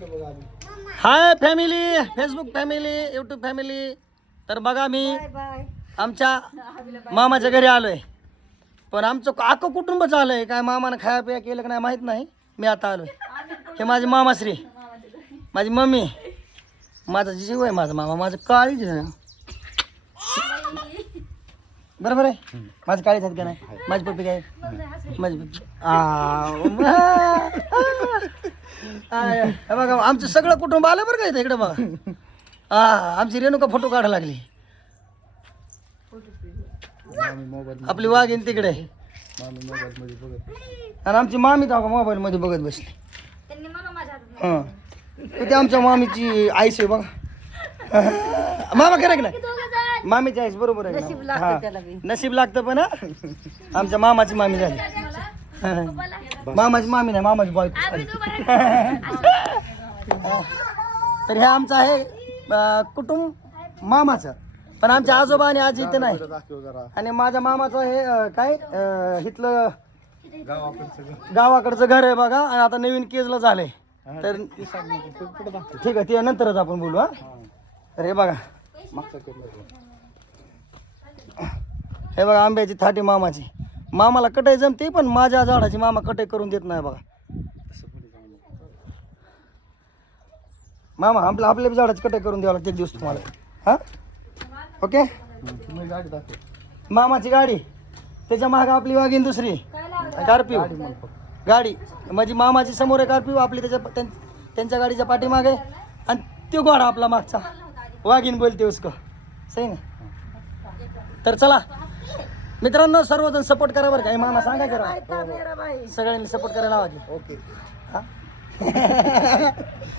Hi family, Facebook family, YouTube family. तर बघा मी आमच्या मामाच्या घरी आलोय, पण आमचं अख्खं कुटुंबच आलंय. काय मामानं खाया पिया केलं का नाही माहित नाही. मी आता आलोय. हे माझी मामाश्री, माझी मम्मी, माझा जीव आहे, माझा मामा, माझं काळीच आहे. बरोबर आहे, माझं काळीच आहेत का नाही. माझी पप्पी काय, माझी बघा आमचं सगळं कुटुंब आलं बरं का इथं. इकडे बघा, आमची रेणुका फोटो काढायला लागली. आपली वाघीन तिकडे, आणि आमची मामी तर मोबाईल मध्ये बघत बसली. हा, ते आमच्या मामीची आईस आहे बघा. मामा खरं की नाही, मामीची आईस बरोबर आहे. नशीब लागतं पण आमच्या मामाची मामी झाली. मामाची मामी नाही, मामाची बायको. तर हे आमचं आहे कुटुंब मामाचं. पण आमच्या आजोबा आणि आजी इथे नाही. आणि माझ्या मामाचं हे काय इथलं गावाकडचं घर आहे बघा. आणि आता नवीन केजला झालंय. तर ठीक आहे, ते नंतरच आपण बोलू. हा, तर हे बघा, हे बघा आंब्याची थाटी मामाची. मामाला कटाई जमते, पण माझ्या झाडाची मामा कटाई करून देत नाही बघा. मामा आपल्या झाडाची कटाई करून द्यावं लागते एक दिवस तुम्हाला. हा, ओके. मामाची गाडी, त्याच्या मागे आपली वाघीन दुसरी कार्पिओ गाडी. माझी मामाची समोर आहे कार्पिओ, आपली त्यांच्या गाडीच्या पाठीमागे. आणि तो घोडा आपला मागचा वाघीन बोलते उसको. सही ना. तर चला मित्रांनो, सर्वजण सपोर्ट करा बरं का. मामा सांगा करा, सगळ्यांनी सपोर्ट करायला हवा. ओके. हा